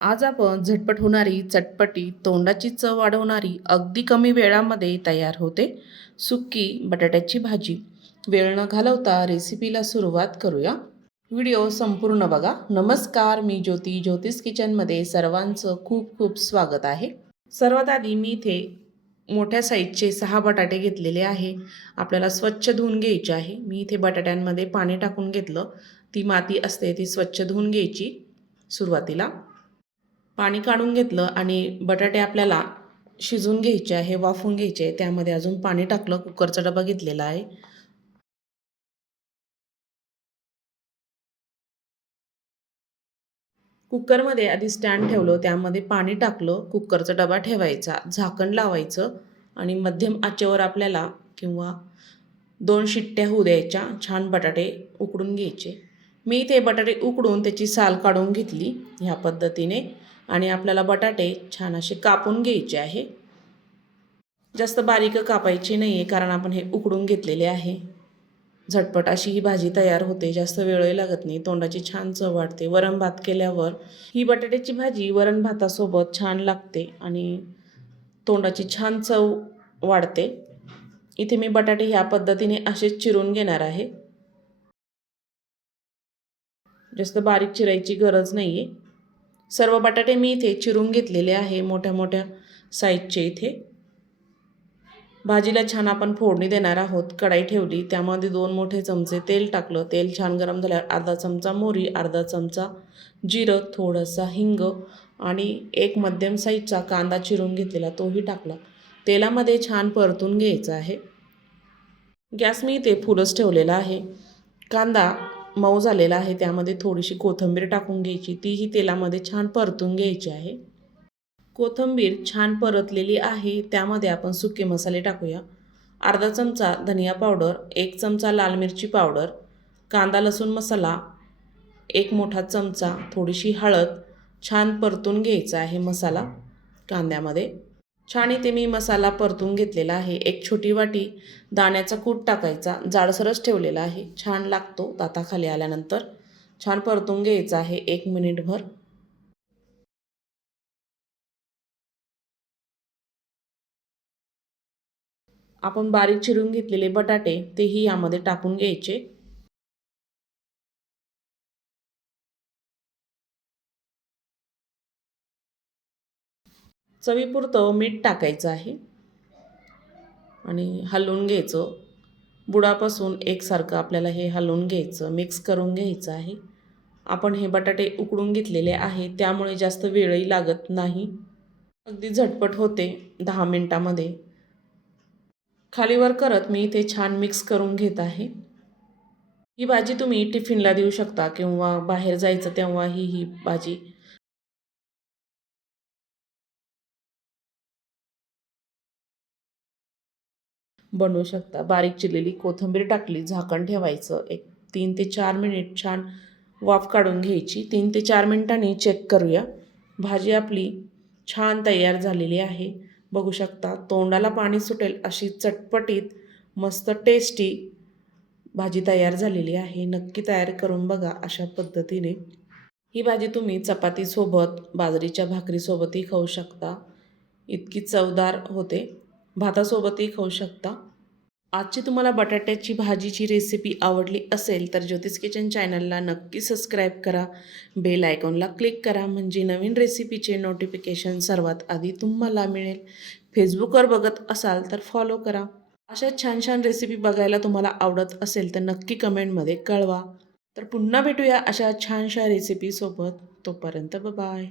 आज आपण झटपट होणारी, चटपटी, तोंडाची चव वाढवणारी, अगदी कमी वेळामध्ये तयार होते सुक्की बटाट्याची भाजी. वेळ न घालवता रेसिपीला सुरुवात करूया. व्हिडिओ संपूर्ण बघा. नमस्कार, मी ज्योती. ज्योतिष किचनमध्ये सर्वांचं खूप खूप स्वागत आहे. सर्वात आधी मी इथे मोठ्या साईजचे 6 बटाटे घेतलेले आहे. आपल्याला स्वच्छ धुवून घ्यायचे आहे. मी इथे बटाट्यांमध्ये पाणी टाकून घेतलं. ती माती असते ती स्वच्छ धुवून घ्यायची. सुरुवातीला पाणी काढून घेतलं आणि बटाटे आपल्याला शिजवून घ्यायचे आहे, वाफवून घ्यायचे आहे. त्यामध्ये अजून पाणी टाकलं. कुकरचा डबा घेतलेला आहे. कुकरमध्ये आधी स्टँड ठेवलं, त्यामध्ये पाणी टाकलं, कुकरचा डबा ठेवायचा, झाकण लावायचं आणि मध्यम आचेवर आपल्याला किंवा 2 शिट्ट्या होऊ द्यायच्या. छान बटाटे उकडून घ्यायचे. मी ते बटाटे उकडून त्याची साल काढून घेतली ह्या पद्धतीने आणि आपल्याला बटाटे छान असे कापून घ्यायचे आहे. जास्त बारीक कापायची नाही आहे, कारण आपण हे उकडून घेतलेले आहे. झटपट अशी ही भाजी तयार होते. जास्त वेळही लागत नाही. तोंडाची छान चव वाढते. वरण भात केल्यावर ही बटाट्याची भाजी वरण भातासोबत छान लागते आणि तोंडाची छान चव वाढते. इथे मी बटाटे ह्या पद्धतीने असेच चिरून घेणार आहे. जास्त बारीक चिरायची गरज नाही आहे. सर्व बटाटे मी इथे चिरून घेतलेले आहे, मोठ्या मोठ्या साईजचे. इथे भाजीला छान आपण फोडणी देणार आहोत. कढाई ठेवली, त्यामध्ये 2 मोठे चमचे तेल टाकलं. तेल छान गरम झाल्यावर अर्धा चमचा मोहरी, अर्धा चमचा जिरं, थोडासा हिंग आणि एक मध्यम साईजचा कांदा चिरून घेतलेला तोही टाकला. तेलामध्ये छान परतून घ्यायचं आहे. गॅस मी इथे फुलच ठेवलेला आहे. कांदा मऊ झालेला आहे, त्यामध्ये थोडीशी कोथिंबीर टाकून घ्यायची. तीही तेलामध्ये छान परतून घ्यायची आहे. कोथिंबीर छान परतलेली आहे, त्यामध्ये आपण सुके मसाले टाकूया. अर्धा चमचा धनिया पावडर, 1 चमचा लाल मिरची पावडर, कांदा लसूण मसाला 1 मोठा चमचा, थोडीशी हळद. छान परतून घ्यायचा आहे मसाला कांद्यामध्ये. छान इथे मी मसाला परतून घेतलेला आहे. 1 छोटी वाटी दाण्याचा कूट टाकायचा. जाडसरच ठेवलेला आहे, छान लागतो दाताखाली आल्यानंतर. छान परतून घ्यायचा आहे 1 मिनिटभर. आपण बारीक चिरून घेतलेले बटाटे तेही यामध्ये टाकून घ्यायचे. चवीपुरतं मीठ टाकायचं आहे आणि हलवून घ्यायचं. बुडापासून एकसारखं आपल्याला हे हलवून घ्यायचं, मिक्स करून घ्यायचं आहे. आपण हे बटाटे उकडून घेतलेले आहे, त्यामुळे जास्त वेळही लागत नाही. अगदी झटपट होते 10 मिनिटामध्ये. खालीवर करत मी इथे छान मिक्स करून घेत आहे. ही भाजी तुम्ही टिफिनला देऊ शकता किंवा बाहेर जायचं तेव्हाही ही भाजी बनवू शकता. बारीक चिरलेली कोथिंबीर टाकली, झाकण ठेवायचं. एक 3 ते 4 मिनिट छान वाफ काढून घ्यायची. 3 ते 4 मिनिटांनी चेक करूया. भाजी आपली छान तयार झालेली आहे. बघू शकता, तोंडाला पाणी सुटेल अशी चटपटीत मस्त टेस्टी भाजी तयार झालेली आहे. नक्की तयार करून बघा अशा पद्धतीने. ही भाजी तुम्ही चपातीसोबत, बाजरीच्या भाकरीसोबतही खाऊ शकता. इतकी चवदार होते. भातासोबतही खाऊ शकता. आजची तुम्हाला बटाट्याची भाजीची रेसिपी आवडली असेल तर ज्योतिष किचन चॅनलला नक्की सबस्क्राईब करा. बेल आयकॉनला क्लिक करा, म्हणजे नवीन रेसिपीचे नोटिफिकेशन सर्वात आधी तुम्हाला मिळेल. फेसबुकवर बघत असाल तर फॉलो करा. अशा छान छान रेसिपी बघायला तुम्हाला आवडत असेल तर नक्की कमेंटमध्ये कळवा. तर पुन्हा भेटूया अशा छानशा रेसिपीसोबत. तोपर्यंत बाय.